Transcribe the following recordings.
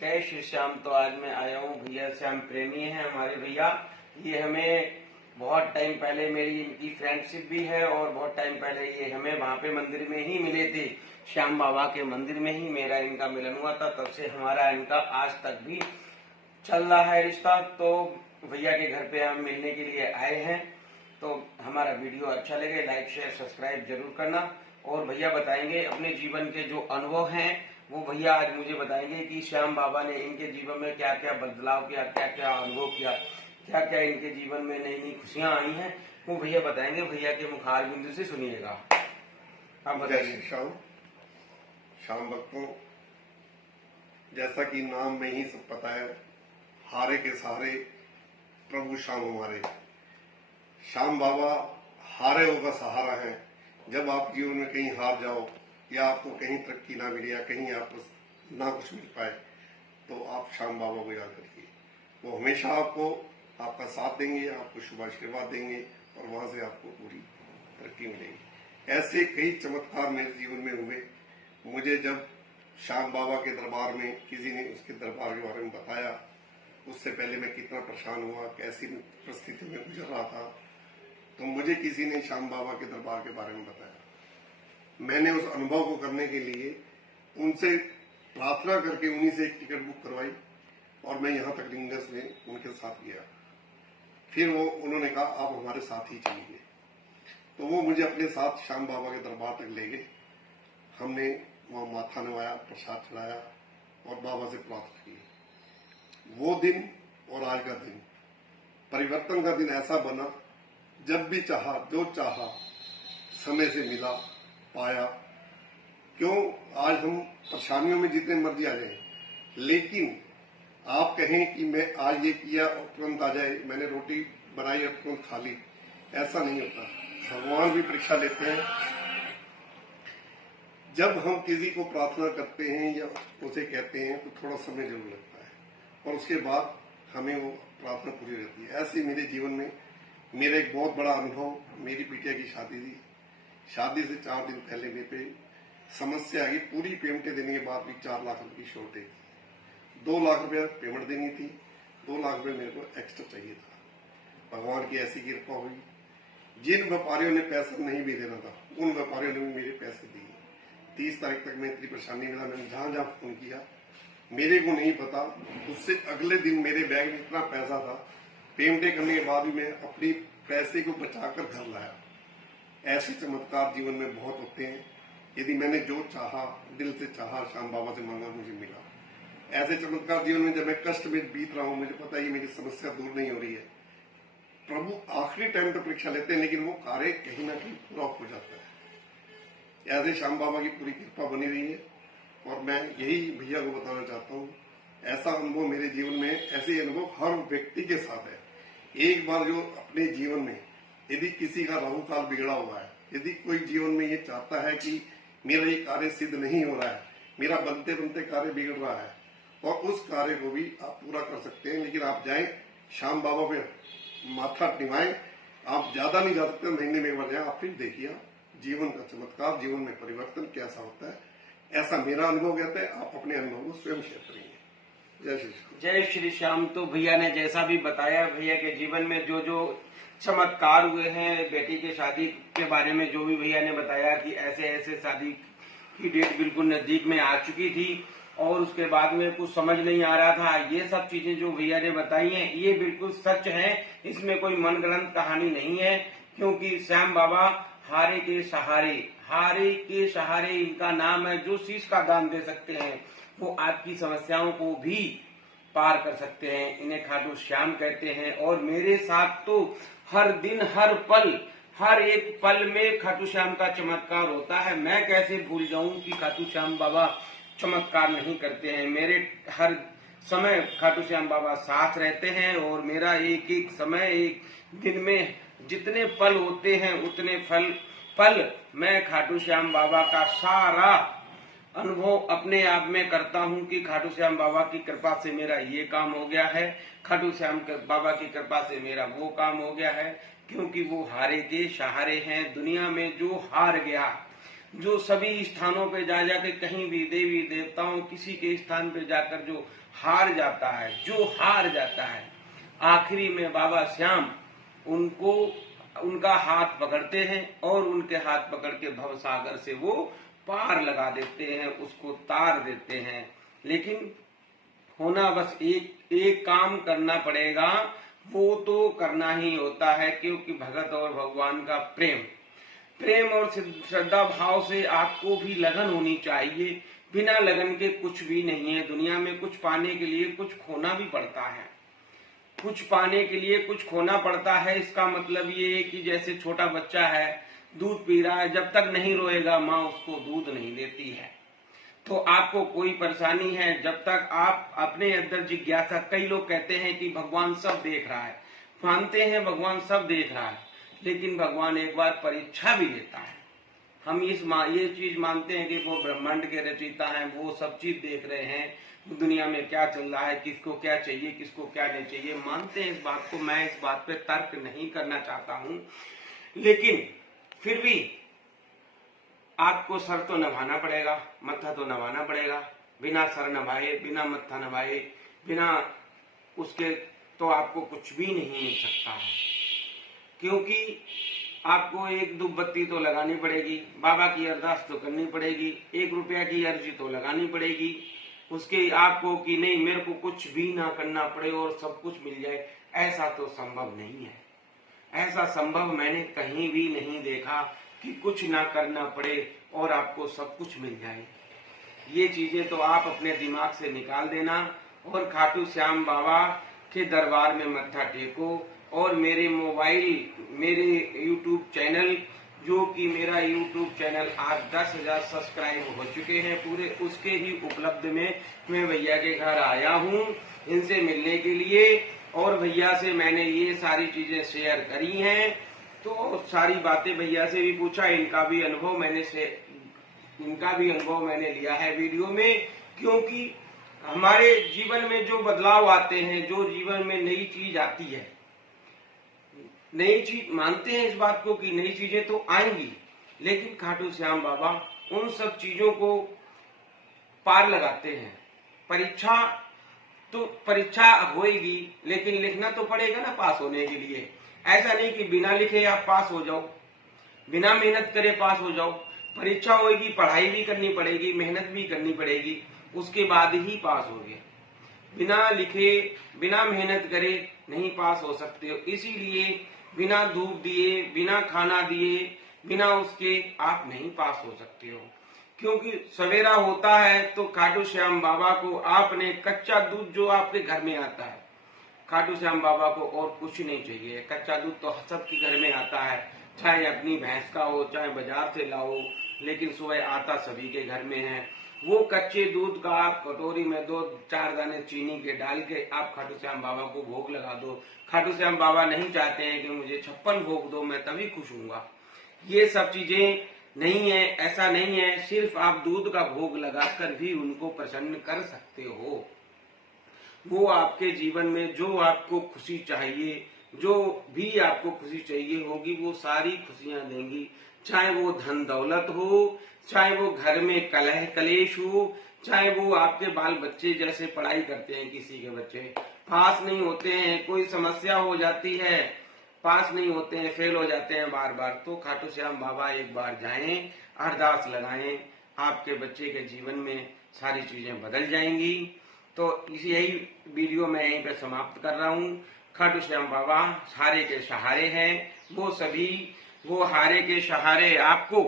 जय श्री श्याम। तो आज मैं आया हूँ, भैया श्याम प्रेमी हैं हमारे भैया। ये हमें बहुत टाइम पहले, मेरी इनकी फ्रेंडशिप भी है और बहुत टाइम पहले ये हमें वहाँ पे मंदिर में ही मिले थे। श्याम बाबा के मंदिर में ही मेरा इनका मिलन हुआ था। तब से हमारा इनका आज तक भी चल रहा है रिश्ता। तो भैया के घर पे हम मिलने के लिए आए हैं। तो हमारा वीडियो अच्छा लगे लाइक शेयर सब्सक्राइब जरूर करना। और भैया बताएंगे अपने जीवन के जो अनुभव हैं, वो भैया आज मुझे बताएंगे कि श्याम बाबा ने इनके जीवन में क्या क्या बदलाव किया, क्या क्या अनुभव किया, क्या क्या इनके जीवन में नई नई खुशियां आई हैं, वो भैया बताएंगे। भैया के मुखार बिंदु से सुनिएगा। आप बताइए। श्याम भक्तों, जैसा कि नाम में ही सब पता है, हारे के सहारे प्रभु श्याम हमारे। श्याम बाबा हारे का सहारा है। जब आप जीवन में कहीं हार जाओ या आपको कहीं तरक्की ना मिले या कहीं आपको ना कुछ मिल पाए, तो आप श्याम बाबा को याद करिए। वो हमेशा आपको आपका साथ देंगे, आपको शुभ आशीर्वाद देंगे और वहां से आपको पूरी तरक्की मिलेगी। ऐसे कई चमत्कार मेरे जीवन में हुए। मुझे जब श्याम बाबा के दरबार में किसी ने उसके दरबार के बारे में बताया, उससे पहले मैं कितना परेशान हुआ, कैसी परिस्थिति में गुजर रहा था, तो मुझे किसी ने श्याम बाबा के दरबार के बारे में बताया। मैंने उस अनुभव को करने के लिए उनसे प्रार्थना करके उन्हीं से एक टिकट बुक करवाई और मैं यहाँ तक लिंगस में उनके साथ गया। फिर उन्होंने कहा आप हमारे साथ ही चलिए। तो वो मुझे अपने साथ श्याम बाबा के दरबार तक ले गए। हमने वहाँ माथा नवाया, प्रसाद चढ़ाया और बाबा से प्रार्थना की। वो दिन और आज का दिन, परिवर्तन का दिन ऐसा बना, जब भी चाहा, जो चाहा, समय से मिला, पाया। क्यों आज हम परेशानियों में जितने मर्जी आ जाए, लेकिन आप कहें कि मैं आज ये किया और तुरंत आ जाए, मैंने रोटी बनाई और तुरंत खा ली, ऐसा नहीं होता। भगवान भी परीक्षा लेते हैं। जब हम किसी को प्रार्थना करते हैं या उसे कहते हैं तो थोड़ा समय जरूर लगता है और उसके बाद हमें वो प्रार्थना पूरी रहती है। ऐसे मेरे जीवन में मेरा एक बहुत बड़ा अनुभव, मेरी बिटिया की शादी थी। शादी से 4 दिन पहले मेरे पे समस्या आई। पूरी पेमेंटें देने के बाद भी 4 लाख रुपए की शॉर्टेज थी। 2 लाख रुपया पेमेंट देनी थी, 2 लाख रुपए मेरे को एक्स्ट्रा चाहिए था। भगवान की ऐसी कृपा हुई, जिन व्यापारियों ने पैसा नहीं भी देना था उन व्यापारियों ने भी मेरे पैसे दिए। 30 तारीख तक मैं इतनी परेशानी मिला, मैंने जहां जहां फोन किया, मेरे को नहीं पता। उससे अगले दिन मेरे बैग में इतना पैसा था, पेमेंटें करने के बाद भी मैं अपनी पैसे को बचाकर घर लाया। ऐसे चमत्कार जीवन में बहुत होते हैं। यदि मैंने जो चाहा, दिल से चाहा, श्याम बाबा से मांगा, मुझे मिला। ऐसे चमत्कार जीवन में जब मैं कष्ट में बीत रहा हूं, मुझे पता है मेरी समस्या दूर नहीं हो रही है। प्रभु आखिरी टाइम पर परीक्षा लेते हैं, लेकिन वो कार्य कहीं ना कहीं पूरा हो जाता है। ऐसे श्याम बाबा की पूरी कृपा बनी रही है और मैं यही भैया को बताना चाहता हूँ। ऐसा अनुभव मेरे जीवन में, ऐसे अनुभव हर व्यक्ति के साथ है। एक बार जो अपने जीवन में यदि किसी का राहु काल बिगड़ा हुआ है, यदि कोई जीवन में ये चाहता है कि मेरा ये कार्य सिद्ध नहीं हो रहा है, मेरा बनते बनते कार्य बिगड़ रहा है, और उस कार्य को भी आप पूरा कर सकते हैं। लेकिन आप जाएं श्याम बाबा पे माथा टिमाएं। आप ज्यादा नहीं जा सकते, महीने में एक बार जाए, आप फिर देखिए जीवन का चमत्कार, जीवन में परिवर्तन कैसा होता है। ऐसा मेरा अनुभव कहता है। आप अपने अनुभव को स्वयं शेयर करेंगे। जय श्री श्याम। तो भैया ने जैसा भी बताया, भैया के जीवन में जो जो चमत्कार हुए हैं, बेटी के शादी के बारे में जो भी भैया ने बताया कि ऐसे ऐसे शादी की डेट बिल्कुल नजदीक में आ चुकी थी और उसके बाद में कुछ समझ नहीं आ रहा था। ये सब चीजें जो भैया ने बताई हैं, ये बिल्कुल सच है। इसमें कोई मनगढ़ंत कहानी नहीं है, क्योंकि श्याम बाबा हारे के सहारे इनका नाम है। जो शीश का दान दे सकते हैं, वो आपकी समस्याओं को भी पार कर सकते हैं। इन्हें खाटू श्याम कहते हैं। और मेरे साथ तो हर दिन, हर पल, हर एक पल में खाटू श्याम का चमत्कार होता है। मैं कैसे भूल जाऊं कि खाटू श्याम बाबा चमत्कार नहीं करते हैं। मेरे हर समय खाटू श्याम बाबा साथ रहते हैं और मेरा एक एक समय, एक दिन में जितने पल होते हैं उतने पल मैं खाटू श्याम बाबा का सारा अनुभव अपने आप में करता हूं कि खाटू श्याम बाबा की कृपा से मेरा ये काम हो गया है, खाटू श्याम बाबा की कृपा से मेरा वो काम हो गया है। क्योंकि वो हारे के सहारे हैं। दुनिया में जो हार गया, जो सभी स्थानों पे जा जाके कहीं भी देवी देवताओं किसी के स्थान पे जाकर जो हार जाता है, आखिरी में बाबा श्याम उनको उनका हाथ पकड़ते हैं और उनके हाथ पकड़ के भव सागर से वो पार लगा देते हैं, उसको तार देते हैं। लेकिन होना बस एक काम करना पड़ेगा, वो तो करना ही होता है, क्योंकि भगत और भगवान का प्रेम और श्रद्धा भाव से आपको भी लगन होनी चाहिए। बिना लगन के कुछ भी नहीं है दुनिया में। कुछ पाने के लिए कुछ खोना भी पड़ता है, कुछ पाने के लिए कुछ खोना पड़ता है। इसका मतलब ये है कि जैसे छोटा बच्चा है, दूध पी रहा है, जब तक नहीं रोएगा माँ उसको दूध नहीं देती है। तो आपको कोई परेशानी है, जब तक आप अपने अंदर जिज्ञासा, कई लोग कहते हैं कि भगवान सब देख रहा है, मानते हैं भगवान सब देख रहा है, लेकिन भगवान एक बार परीक्षा भी लेता है। हम ये चीज मानते हैं कि वो ब्रह्मांड के रचयिता हैं, वो सब चीज देख रहे हैं, दुनिया में क्या चल रहा है, किसको क्या चाहिए, किसको क्या नहीं चाहिए, मानते हैं इस बात को। मैं इस बात पे तर्क नहीं करना चाहता हूँ, लेकिन फिर भी आपको सर तो नभाना पड़ेगा, मत्था तो नभाना पड़ेगा। बिना सर नभाए, बिना मत्था नभाए, बिना उसके तो आपको कुछ भी नहीं मिल सकता है। क्योंकि आपको एक धूप बत्ती तो लगानी पड़ेगी, बाबा की अरदास तो करनी पड़ेगी, 1 रुपया की अर्जी तो लगानी पड़ेगी। उसके आपको कि नहीं मेरे को कुछ भी ना करना पड़े और सब कुछ मिल जाए, ऐसा तो संभव नहीं है। ऐसा संभव मैंने कहीं भी नहीं देखा कि कुछ ना करना पड़े और आपको सब कुछ मिल जाए। ये चीजें तो आप अपने दिमाग से निकाल देना और खाटू श्याम बाबा के दरबार में मत्था टेको। और मेरे YouTube चैनल, जो कि मेरा YouTube चैनल आज 10,000 सब्सक्राइब हो चुके हैं पूरे, उसके ही उपलब्ध में मैं भैया के घर आया हूँ इनसे मिलने के लिए। और भैया से मैंने ये सारी चीजें शेयर करी हैं, तो सारी बातें भैया से भी पूछा, इनका भी अनुभव मैंने लिया है वीडियो में। क्योंकि हमारे जीवन में जो बदलाव आते हैं, जो जीवन में नई चीज आती है, नई चीज मानते हैं इस बात को कि नई चीजें तो आएंगी, लेकिन खाटू श्याम बाबा उन सब चीजों को पार लगाते हैं। परीक्षा होएगी, लेकिन लिखना तो पड़ेगा ना पास होने के लिए। ऐसा नहीं कि बिना लिखे आप पास हो जाओ, बिना मेहनत करे पास हो जाओ। परीक्षा होएगी, पढ़ाई भी करनी पड़ेगी, मेहनत भी करनी पड़ेगी, उसके बाद ही पास होगे। बिना लिखे, बिना मेहनत करे नहीं पास हो सकते हो। इसीलिए बिना धूप दिए, बिना खाना दिए, बिना उसके आप नहीं पास हो सकते हो। क्योंकि सवेरा होता है तो खाटू श्याम बाबा को आपने कच्चा दूध जो आपके घर में आता है, खाटू श्याम बाबा को और कुछ नहीं चाहिए। कच्चा दूध तो सबके घर में आता है, चाहे अपनी भैंस का हो, चाहे बाजार से लाओ, लेकिन सुबह आता सभी के घर में है। वो कच्चे दूध का आप कटोरी में 2-4 दाने चीनी के डाल के आप खाटू श्याम बाबा को भोग लगा दो। खाटू श्याम बाबा नहीं चाहते हैं कि मुझे 56 भोग दो, मैं तभी खुश हूँगा। ये सब चीजें नहीं है, ऐसा नहीं है। सिर्फ आप दूध का भोग लगाकर भी उनको प्रसन्न कर सकते हो। वो आपके जीवन में जो आपको खुशी चाहिए, जो भी आपको खुशी चाहिए होगी, वो सारी खुशियां देंगी। चाहे वो धन दौलत हो, चाहे वो घर में कलह कलेश हो, चाहे वो आपके बाल बच्चे जैसे पढ़ाई करते हैं, किसी के बच्चे पास नहीं होते हैं, कोई समस्या हो जाती है, पास नहीं होते हैं, फेल हो जाते हैं बार बार, तो खाटू श्याम बाबा एक बार जाएं, अरदास लगाएं, आपके बच्चे के जीवन में सारी चीजें बदल जाएंगी। तो यही वीडियो मैं यहीं पे समाप्त कर रहा हूँ। खाटू श्याम बाबा हारे के सहारे हैं, वो हारे के सहारे आपको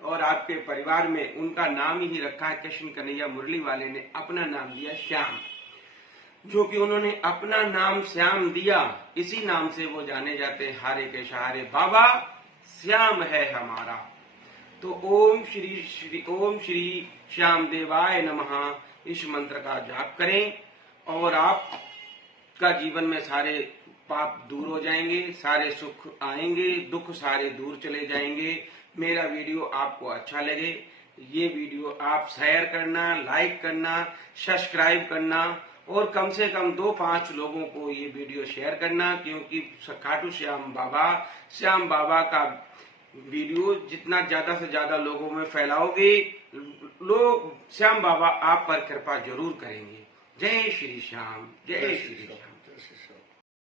और आपके परिवार में, उनका नाम ही रखा है कृष्ण कन्हैया मुरली वाले ने अपना नाम दिया श्याम, जो कि उन्होंने अपना नाम श्याम दिया, इसी नाम से वो जाने जाते हैं, हारे के सहारे बाबा श्याम है हमारा। तो ओम श्री श्याम देवाय नमः, इस मंत्र का जाप करें और आपका जीवन में सारे पाप दूर हो जाएंगे, सारे सुख आएंगे, दुख सारे दूर चले जाएंगे। मेरा वीडियो आपको अच्छा लगे, ये वीडियो आप शेयर करना, लाइक करना, सब्सक्राइब करना और कम से कम 2-5 लोगों को ये वीडियो शेयर करना। क्योंकि खाटू श्याम बाबा का वीडियो जितना ज्यादा से ज्यादा लोगों में फैलाओगे, लोग श्याम बाबा आप पर कृपा जरूर करेंगे। जय श्री श्याम, जय श्री श्याम।